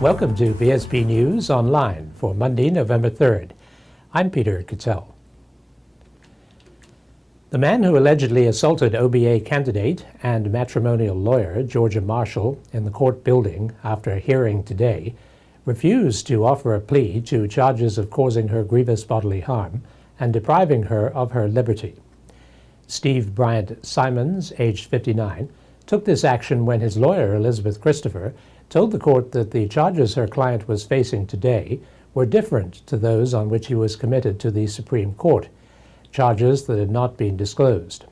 Welcome to VSB News Online for Monday, November 3rd. I'm Peter Cattell. The man who allegedly assaulted OBA candidate and matrimonial lawyer Georgia Marshall in the court building after a hearing today refused to offer a plea to charges of causing her grievous bodily harm and depriving her of her liberty. Steve Bryant Simons, aged 59, took this action when his lawyer, Elizabeth Christopher, told the court that the charges her client was facing today were different to those on which he was committed to the Supreme Court, charges that had not been disclosed.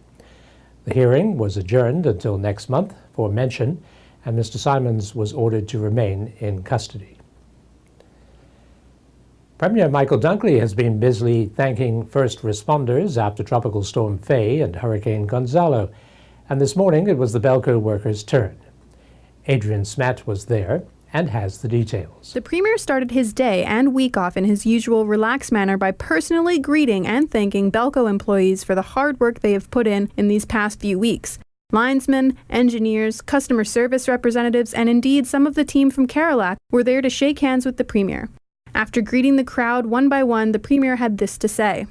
The hearing was adjourned until next month for mention, and Mr. Simons was ordered to remain in custody. Premier Michael Dunkley has been busily thanking first responders after Tropical Storm Faye and Hurricane Gonzalo, and this morning it was the BELCO workers' turn. Adrian Smatt was there and has the details. The Premier started his day and week off in his usual relaxed manner by personally greeting and thanking BELCO employees for the hard work they have put in these past few weeks. Linesmen, engineers, customer service representatives, and indeed some of the team from Cadillac were there to shake hands with the Premier. After greeting the crowd one by one, the Premier had this to say.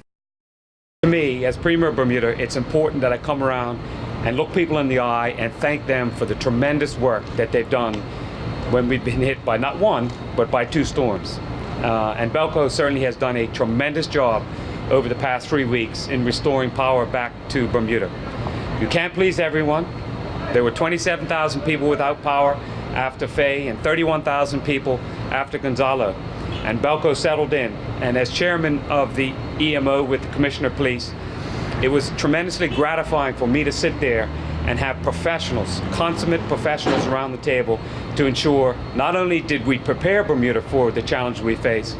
To me, as Premier of Bermuda, it's important that I come around and look people in the eye and thank them for the tremendous work that they've done when we've been hit by not one, but by two storms. And BELCO certainly has done a tremendous job over the past 3 weeks in restoring power back to Bermuda. You can't please everyone. There were 27,000 people without power after Faye and 31,000 people after Gonzalo. And BELCO settled in. And as chairman of the EMO with the Commissioner of Police, it was tremendously gratifying for me to sit there and have professionals, consummate professionals around the table to ensure not only did we prepare Bermuda for the challenge we face,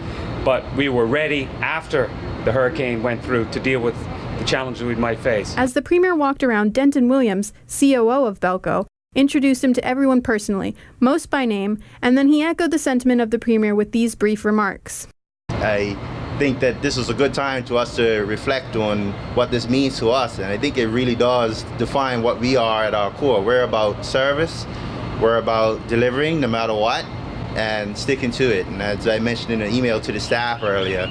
but we were ready after the hurricane went through to deal with the challenges we might face. As the Premier walked around, Denton Williams, COO of BELCO, introduced him to everyone personally, most by name, and then he echoed the sentiment of the Premier with these brief remarks. I think that this is a good time to us to reflect on what this means to us, and I think it really does define what we are at our core. We're about service, we're about delivering no matter what, and sticking to it. And as I mentioned in an email to the staff earlier,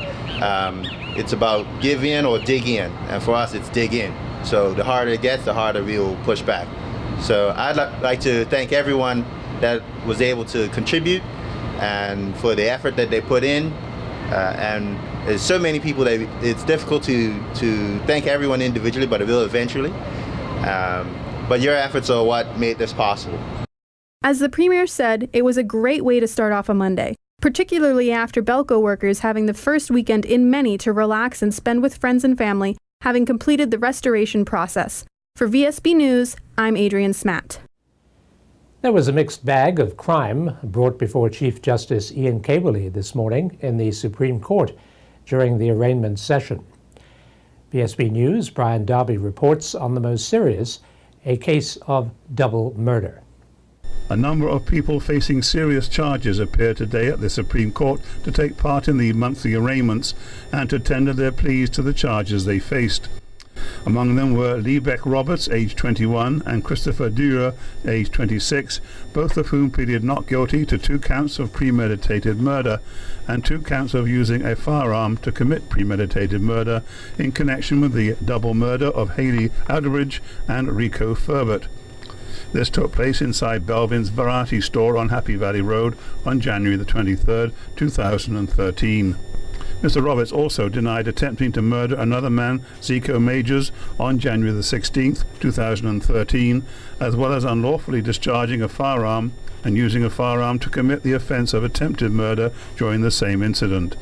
it's about give in or dig in, and for us it's dig in. So the harder it gets, the harder we will push back. So I'd like to thank everyone that was able to contribute and for the effort that they put in. And there's so many people that it's difficult to thank everyone individually, but it will eventually. But your efforts are what made this possible. As the Premier said, it was a great way to start off a Monday, particularly after BELCO workers having the first weekend in many to relax and spend with friends and family, having completed the restoration process. For VSB News, I'm Adrian Smatt. There was a mixed bag of crime brought before Chief Justice Ian Caberly this morning in the Supreme Court during the arraignment session. VSB News' Brian Darby reports on the most serious, a case of double murder. A number of people facing serious charges appeared today at the Supreme Court to take part in the monthly arraignments and to tender their pleas to the charges they faced. Among them were Liebeck Roberts, aged 21, and Christopher Durer, aged 26, both of whom pleaded not guilty to 2 counts of premeditated murder and 2 counts of using a firearm to commit premeditated murder in connection with the double murder of Haley Alderidge and Rico Furbert. This took place inside Belvin's Variety Store on Happy Valley Road on January the 23rd, 2013. Mr. Roberts also denied attempting to murder another man, Zico Majors, on January the 16th, 2013, as well as unlawfully discharging a firearm and using a firearm to commit the offence of attempted murder during the same incident.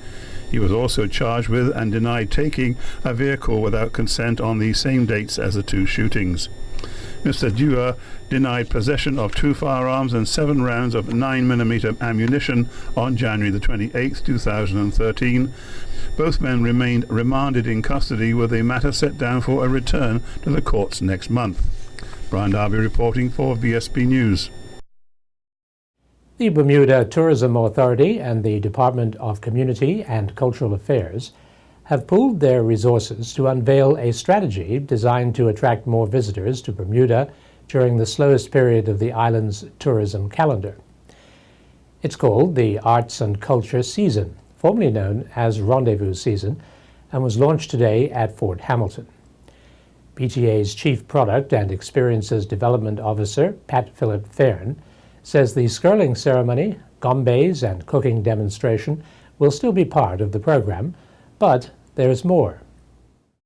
He was also charged with and denied taking a vehicle without consent on the same dates as the 2 shootings. Mr. Dewar denied possession of 2 firearms and 7 rounds of 9mm ammunition on January the 28th, 2013. Both men remained remanded in custody with a matter set down for a return to the courts next month. Brian Darby reporting for VSB News. The Bermuda Tourism Authority and the Department of Community and Cultural Affairs have pooled their resources to unveil a strategy designed to attract more visitors to Bermuda during the slowest period of the island's tourism calendar. It's called the Arts and Culture Season, formerly known as Rendezvous Season, and was launched today at Fort Hamilton. PTA's Chief Product and Experiences Development Officer, Pat Philip Fairn, says the skirling ceremony, gombes, and cooking demonstration will still be part of the program, but there's more.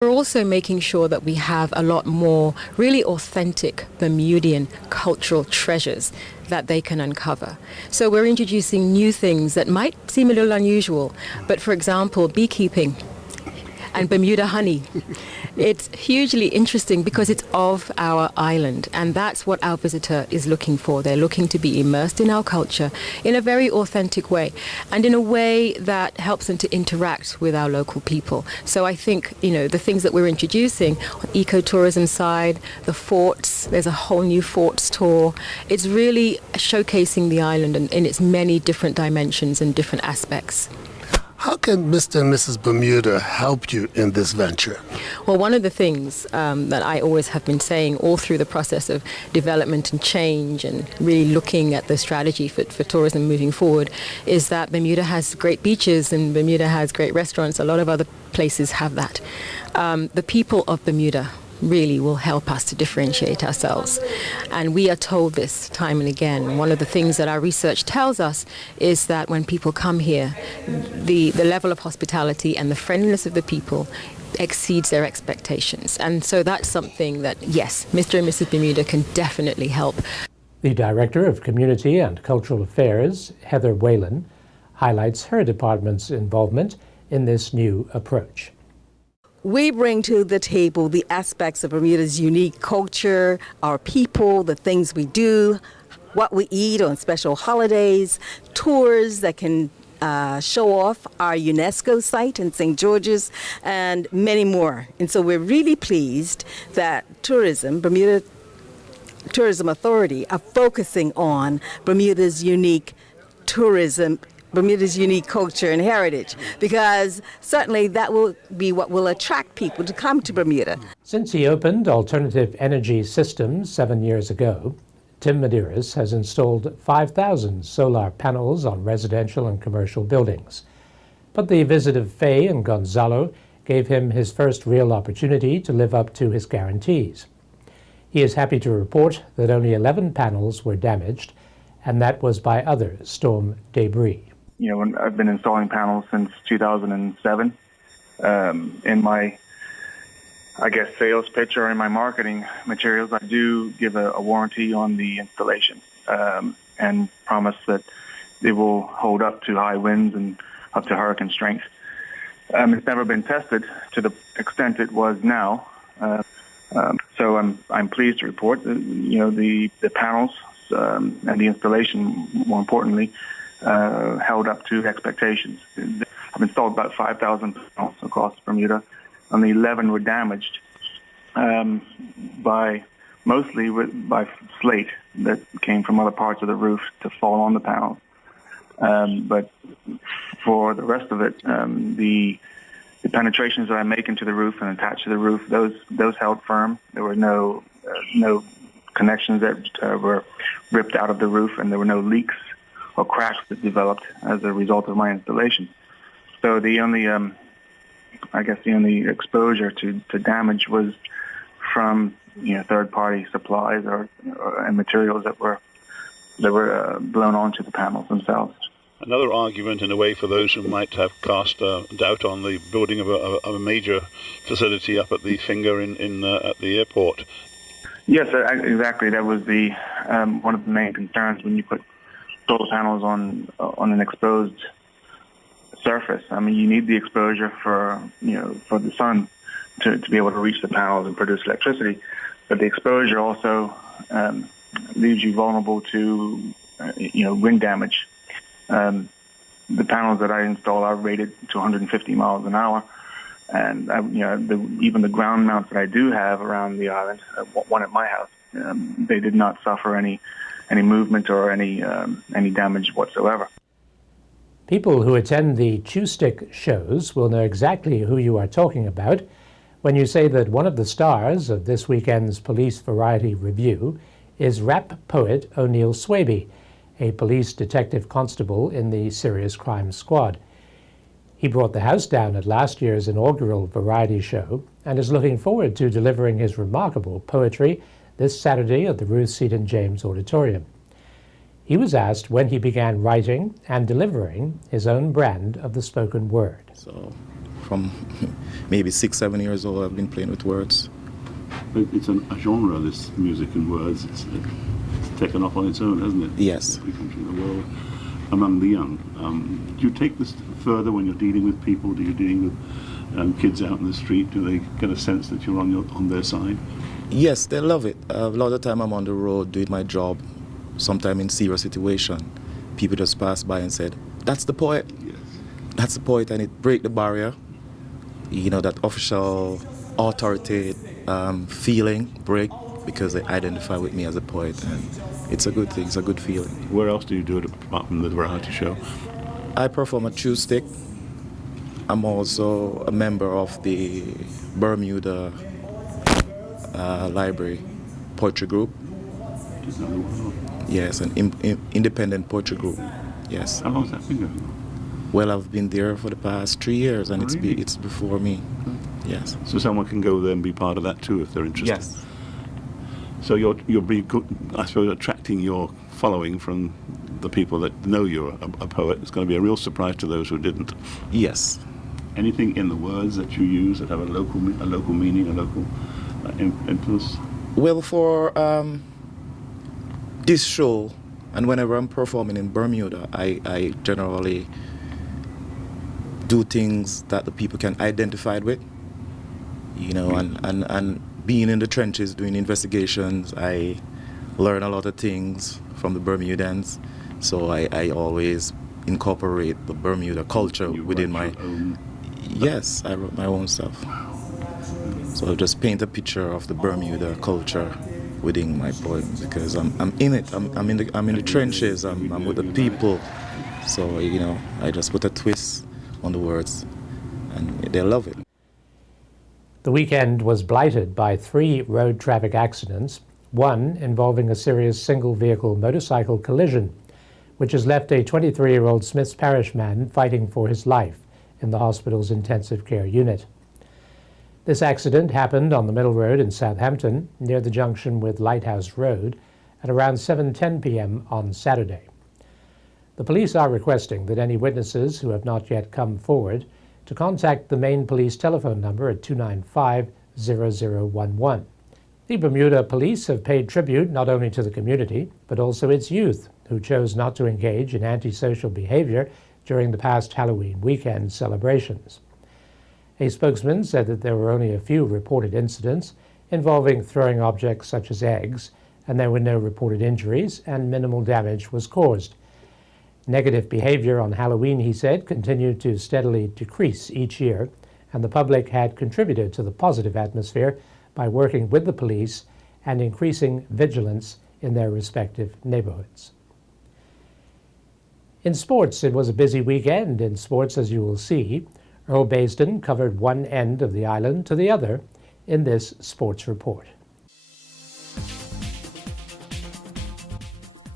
We're also making sure that we have a lot more really authentic Bermudian cultural treasures that they can uncover. So we're introducing new things that might seem a little unusual, but for example, beekeeping and Bermuda honey. It's hugely interesting because it's of our island, and that's what our visitor is looking for. They're looking to be immersed in our culture in a very authentic way, and in a way that helps them to interact with our local people. So I think, the things that we're introducing on the ecotourism side, the forts, there's a whole new forts tour. It's really showcasing the island in its many different dimensions and different aspects. How can Mr. and Mrs. Bermuda help you in this venture? Well, one of the things that I always have been saying all through the process of development and change and really looking at the strategy for tourism moving forward is that Bermuda has great beaches and Bermuda has great restaurants. A lot of other places have that. The people of Bermuda really will help us to differentiate ourselves. And we are told this time and again. One of the things that our research tells us is that when people come here, the level of hospitality and the friendliness of the people exceeds their expectations. And so that's something that, yes, Mr. and Mrs. Bermuda can definitely help. The Director of Community and Cultural Affairs, Heather Whalen, highlights her department's involvement in this new approach. We bring to the table the aspects of Bermuda's unique culture, our people, the things we do, what we eat on special holidays, tours that can show off our UNESCO site in St. George's, and many more. And so we're really pleased that Bermuda Tourism Authority are focusing on Bermuda's unique tourism, Bermuda's unique culture and heritage, because certainly that will be what will attract people to come to Bermuda. Since he opened Alternative Energy Systems 7 years ago, Tim Medeiros has installed 5,000 solar panels on residential and commercial buildings. But the visit of Faye and Gonzalo gave him his first real opportunity to live up to his guarantees. He is happy to report that only 11 panels were damaged, and that was by other storm debris. When I've been installing panels since 2007. In my, sales pitch or in my marketing materials, I do give a warranty on the installation and promise that they will hold up to high winds and up to hurricane strength. It's never been tested to the extent it was now. So I'm pleased to report that, the panels and the installation, more importantly, held up to expectations. I've installed about 5,000 panels across Bermuda. Only 11 were damaged mostly by slate that came from other parts of the roof to fall on the panels. But for the rest of it, the penetrations that I make into the roof and attach to the roof, those held firm. There were no connections that were ripped out of the roof, and there were no leaks or cracks that developed as a result of my installation. So the only exposure to damage was from third-party supplies and materials that were blown onto the panels themselves. Another argument, in a way, for those who might have cast doubt on the building of a major facility up at the Finger at the airport. Yes, exactly. That was the one of the main concerns when you put solar panels on an exposed surface. I mean, you need the exposure for the sun to be able to reach the panels and produce electricity, but the exposure also leaves you vulnerable to wind damage. The panels that I install are rated to 150 miles an hour, and even the ground mounts that I do have around the island, one at my house, they did not suffer any movement or any damage whatsoever. People who attend the Chew Stick shows will know exactly who you are talking about when you say that one of the stars of this weekend's Police Variety Review is rap poet O'Neill Swaby, a police detective constable in the Serious Crime Squad. He brought the house down at last year's inaugural variety show and is looking forward to delivering his remarkable poetry this Saturday at the Ruth Seaton James Auditorium. He was asked when he began writing and delivering his own brand of the spoken word. So, from maybe 6-7 years old, I've been playing with words. It's a genre, this music and words. It's taken off on its own, hasn't it? Yes. Every country in the world. Among the young, do you take this further when you're dealing with people? Do you dealing with kids out in the street? Do they get a sense that you're on their side? Yes, they love it. A lot of the time I'm on the road doing my job, sometime in serious situation, people just pass by and said, "That's the poet." Yes. That's the poet, and it break the barrier. You know, that official authority feeling break, because they identify with me as a poet, and it's a good thing, it's a good feeling. Where else do you do it apart from the variety show? I perform at True Stick. I'm also a member of the Bermuda Library Poetry Group. Yes, an independent poetry group. Yes. How long has that been going on? Well, I've been there for the past 3 years, and Really? it's before me. Yes. So someone can go there and be part of that too if they're interested. Yes. So you'll be good, I suppose, attracting your following from the people that know you're a poet. It's going to be a real surprise to those who didn't. Yes. Anything in the words that you use that have a local meaning, a local influence? Well, for this show, and whenever I'm performing in Bermuda, I generally do things that the people can identify with. You know, and being in the trenches, doing investigations, I learn a lot of things from the Bermudans. So I always incorporate the Bermuda culture within my... Yes, I wrote my own stuff. So I just paint a picture of the Bermuda culture within my poem, because I'm in it. I'm in the trenches. I'm with the people. So, you know, I just put a twist on the words, and they love it. The weekend was blighted by 3 road traffic accidents, one involving a serious single-vehicle motorcycle collision, which has left a 23-year-old Smiths Parish man fighting for his life in the hospital's intensive care unit. This accident happened on the Middle Road in Southampton, near the junction with Lighthouse Road, at around 7:10 p.m. on Saturday. The police are requesting that any witnesses who have not yet come forward to contact the main police telephone number at 295-0011. The Bermuda police have paid tribute not only to the community, but also its youth, who chose not to engage in antisocial behavior during the past Halloween weekend celebrations. A spokesman said that there were only a few reported incidents involving throwing objects such as eggs, and there were no reported injuries and minimal damage was caused. Negative behavior on Halloween, he said, continued to steadily decrease each year, and the public had contributed to the positive atmosphere by working with the police and increasing vigilance in their respective neighborhoods. In sports, it was a busy weekend in sports, as you will see. Earl Baisden covered one end of the island to the other in this sports report.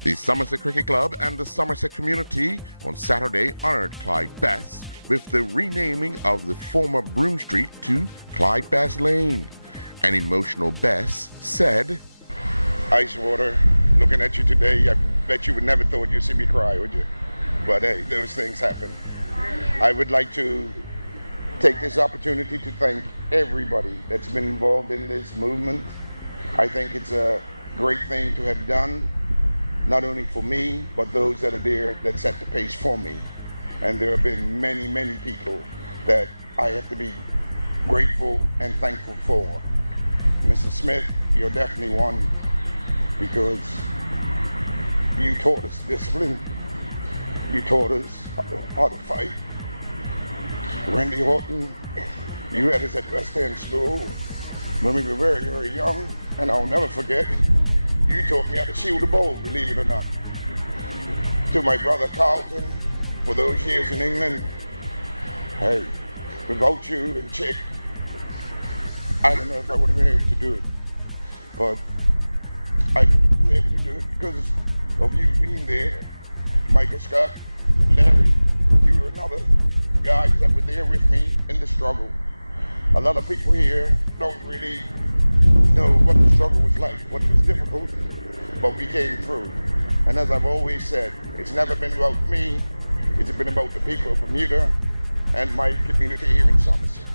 The Somerset Cricket Club and the Somerset community on Saturday honored Clyde Bass with the renaming of the former Broome Street to Clyde Bass Lane. An emotional Bass said, "Ice water, looking at you today, I bet you would never thought you'd see me cry, would you? But hey, those things happen. I would like to take this opportunity to thank everybody that's been involved in this movement. I think it's a great thing to have done, not only for me, but those that are there that set the pace for me. And there have been many, many people that I have to be grateful and thankful for. Mrs. Smith, you're definitely one, because you taught us discipline. You taught us how to fight. Randy Horton, you had us at West End School when we were very, very young, and I'll never forget, you taught me how to shield a bowl, believe it or not. To my brother Carlton, for those years in England, hey, without you and Chick, I don't know if I would have been able to do it, but I was able to do it because of you being there. Michael Scott, Larry, you were another guys that were there with me in the struggle. A lot of people here don't really know what the struggle was like, what was difficult, but we came through. And as I've always said, it's never been about me, it's been about the people of Bermuda and my community here in Somerset.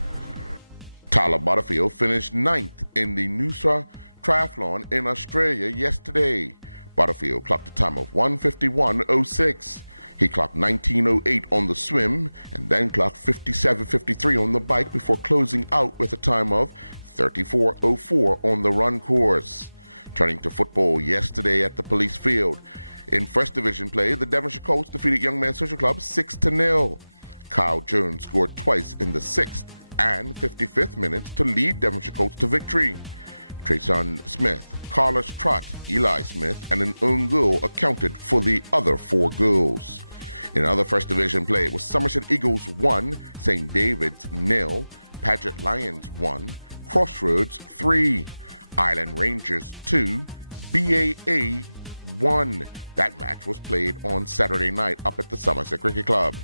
Tyler Butterfield finished 9th in the Noosa Triathlon in Australia yesterday. Butterfield clocked a time of 1:51.06. He clocked 19:08 on the swim and then clocked 57:53 on the bike before closing out with a time of 34:04 on the run course. Turning to football yesterday at the Police Field. In First Division play, the Devonshire Colts defeated Young Men's Social Club 6-0. Kyle Jones scored twice in the 6th and 55th minutes to lead Devonshire Colts to victory. Trayson Smith, Carlos Trott, Eli Smith, and an own goal accounted for the other 4 goals. In other First Division play, it was Somerset Eagles 1, St. David's 0, Paget Lions 1, Crossroads 3, Island Rangers 2, BAA 1. That match was played on Saturday night up at the Somerset Cricket Club.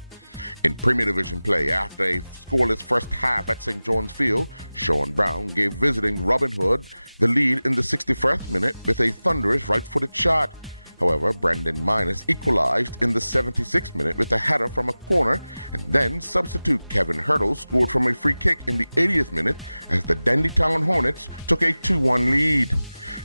In Premier Division play, after a scoreless first half at St. John's Field, Sean Brown gave visiting Robin Hood the lead in the 61st minute with a thunderous right-footed shot. However, Brendan Minus equalized in the 76th minute with a header from a corner, and then substitute Kevin Hurdle scored from a free kick in the 80th minute as the Dandy Town Hornets took a 2-1 lead.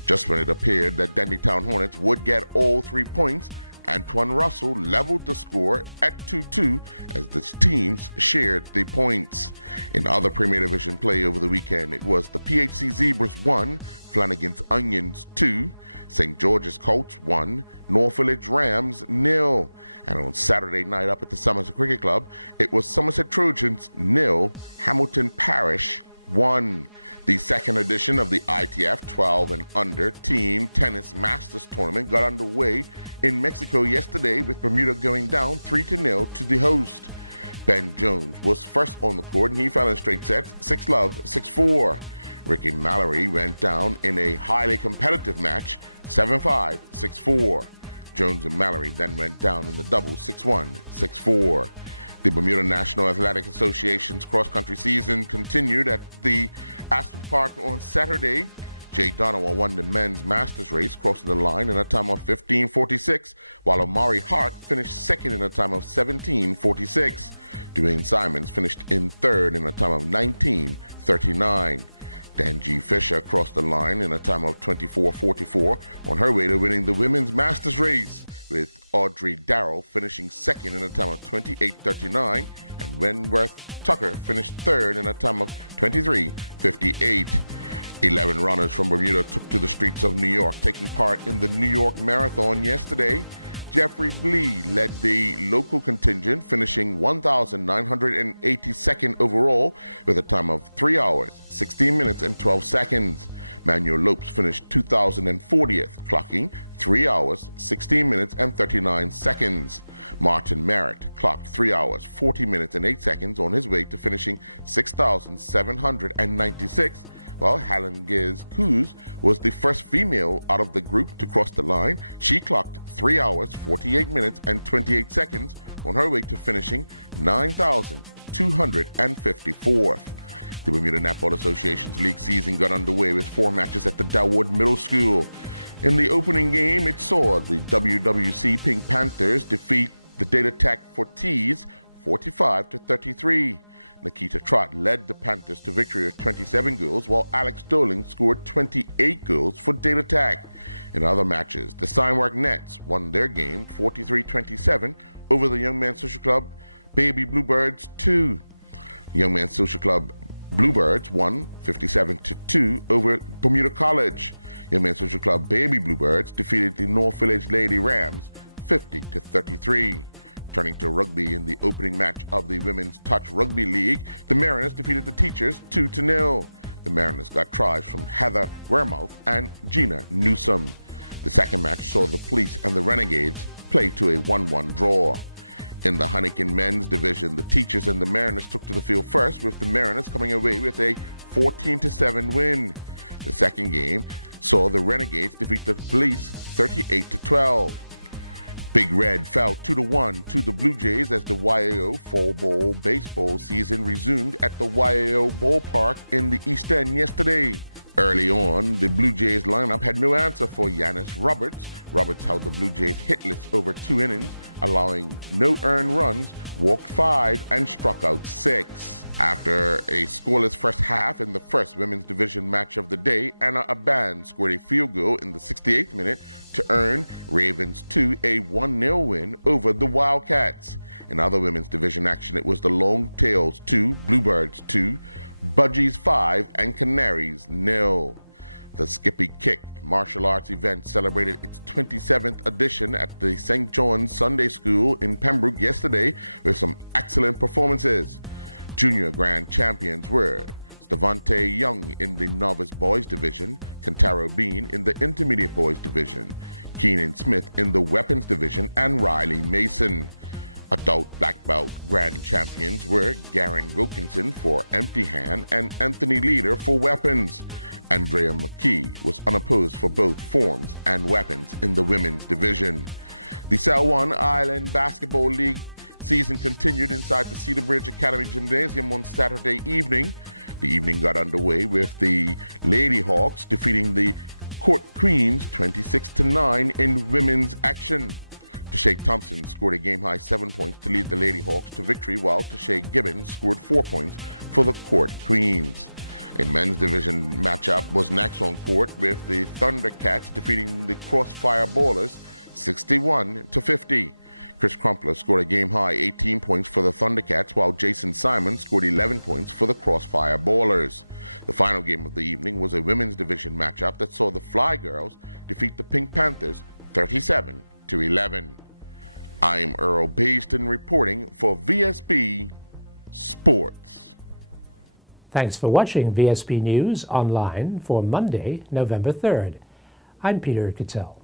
Just when it appeared that Dandy Town Hornets would get all 3 points, Antoine Russell leveled the score at 2-2 as the teams shared the points. In other Premier Division play over the weekend, it was the PHC Zebras 1, Flanagan's Onions 2, St. George's Colts 1, North Village Rams 0. And on Saturday night up at the Somerset Cricket Club, it was Somerset Trojans 0, Hamilton Parish 1. The second edition of the ITF 12 and under Team Tennis Masters Tournament got underway in Mexico yesterday with Bermuda going down 3-0 to the host. Ben Jones was first on the court and he fell in straight sets, 6-love, 6-4. Ricky Mallory went down in a highly competitive match, 7-5, 6-4. Jones and Mallory then went down in the doubles, 6-1, 6-4. The Bermuda National Athletic Association's cross-country season continued at the Aspen Park on Saturday. Jay Donovan won the men's masters race, crossing the line in a time of 15:46, while Omari Hart finished second in a time of 17:46. Dwayne Simons finished in third in a time of 19:39. Dan G. Fisher crossed the line in a time of 24:44 on her way to winning the women's masters race, with Audrey Darrell finishing second in a time of 28:39, and Wentworth Tucker finished third in a time of 23:58. 11 runners from Bermuda took to the streets of New York, taking part in the New York Marathon yesterday. Jeffrey Blee led the local contingent, finishing 1,982nd overall with a time of 3 hours, 16 minutes, and 12 seconds. Manuel Lopes finished 2,040th, clocking 3 hours, 16 minutes, and 39 seconds. Martin Merritt clocked 3 hours, 40 minutes, and 8 seconds on his way to finishing 6,796, while Helen Giz Coos was the first female out of the group to cross the line. She clocked 3 hours, 48 minutes, and 28 seconds on her way to finishing 9,254th. The Bermuda Netball Association's league season got underway with 4 matches at the Delwood Middle School. In the opening game, it saw the WWC Pink Panthers defeat the Data Tech Forties 45-33. Nikita Trott led the Panthers to victory with 27 goals, while Alex Doling scored 28 goals for Data Tech. In other matches, the Signwork Nets won their game 43-27 over the Young Men's Social Club Baby Bluebirds 2. Young Men's Social Club Bluebirds won 57-2 over Bermuda College. Young Men's Social Club Baby Bluebirds defeated the North Village Lady Rams 50-33. Turning to rugby, in the opening match of the Women's Touch Rugby League, the Mariners defeated the Teachers 2-0. The Mariners got tries from Heather Wermouth and Gina Newsom. The second match saw the Police and the Renegades play to a 1-1 draw. In the Huntington men's division, the Teachers and the Mariners took to the field first, with the Mariners coming away with a 14-7 win. The second game saw the Renegades defeat the Police 38-12. Big Red fell 2-1 to the Blue Jays as the YAO Fall Ball baseball season resumed at the YAO ballpark in the East End yesterday. Early on, the Blue Jays lineup had no answer for Yanis Roberts. Roberts held the Blue Jays hitless over 2 innings, allowing no earned runs, walked 5, and struck out 6. After a scoreless first half in the first women's division match of the day, Anna Aban scored a field goal in the 68th minute to earn Ravens 2 a 1-0 win over the Wildcats. In other women's division action, it was the Longtails 2, Bluebirds 2, Budgies 5, and Canaries 0. The Skippy Kick martial arts event celebrated its 27th edition at the St. John's Sunday School in Pembroke yesterday with some excellent performances. Junior Grand Champions were Stavante Young in the Novice Boys Division, Kentaro Bean in the Intermediate Boys Division, Keenan Smith in the Weapons Division, and Riley Mason. Adult Black Belt Grand Champions were Garen Wilkinson for Empty Hand and Anthony Leader for Weapons. Andrea McKee was unopposed for both forms and weapons in the Women's Division. The Salwan Island Basketball League season continued inside the Cedar Bridge Academy Gymnasium on Saturday evening. The evening got underway with the Lady Hawks defeating the Court Queens 26-9 in women's action. Tashay Thompson scored a game-high 7 points to lead the Lady Hawks to victory, while Tashay Gibbons scored 4 points for the Court Queens. A men's division matchup was next on court with the Thundercats defeating the Crossfire Ballers 61-50. Chris Crumpler scored a game-high 18 points for the Thundercats, while Jason Simon scored 11 points for the Crossfire Ballers. The final game of the evening was a women's division matchup that saw the Fly Girls defeat the Pink Panthers 37-11. I'm Earl Baston reporting for VSB Sports. Thanks for watching VSB News online for Monday, November 3rd. I'm Peter Cattell.